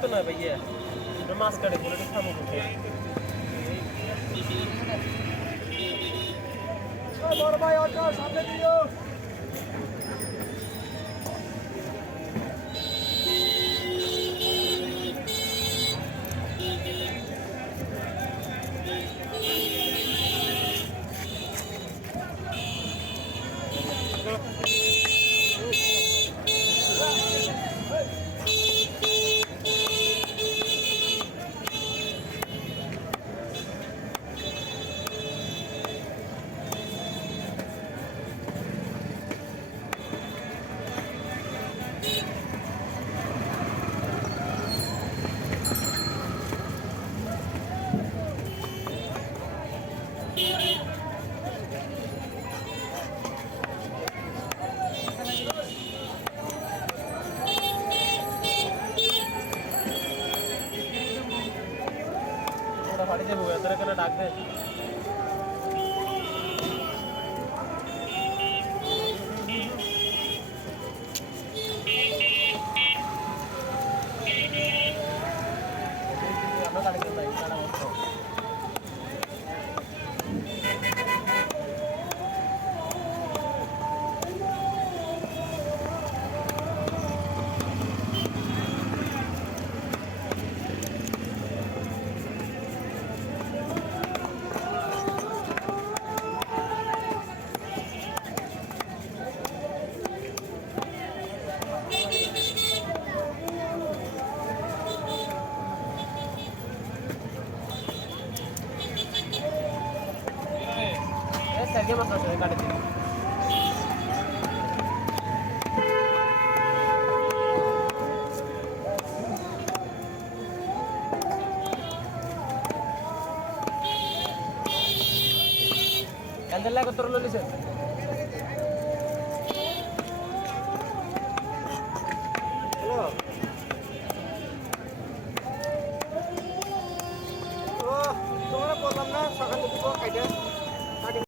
तो ना भैया नमाज करे बोले तो खामो कुछ और भाई और का सामने दियो फाड़ी दे हुए अंदर करना डाक दे আমরা গাড়ি করতে যাই কানা মত ¿Qué más hace de carretera? ¿El de la control lo dice?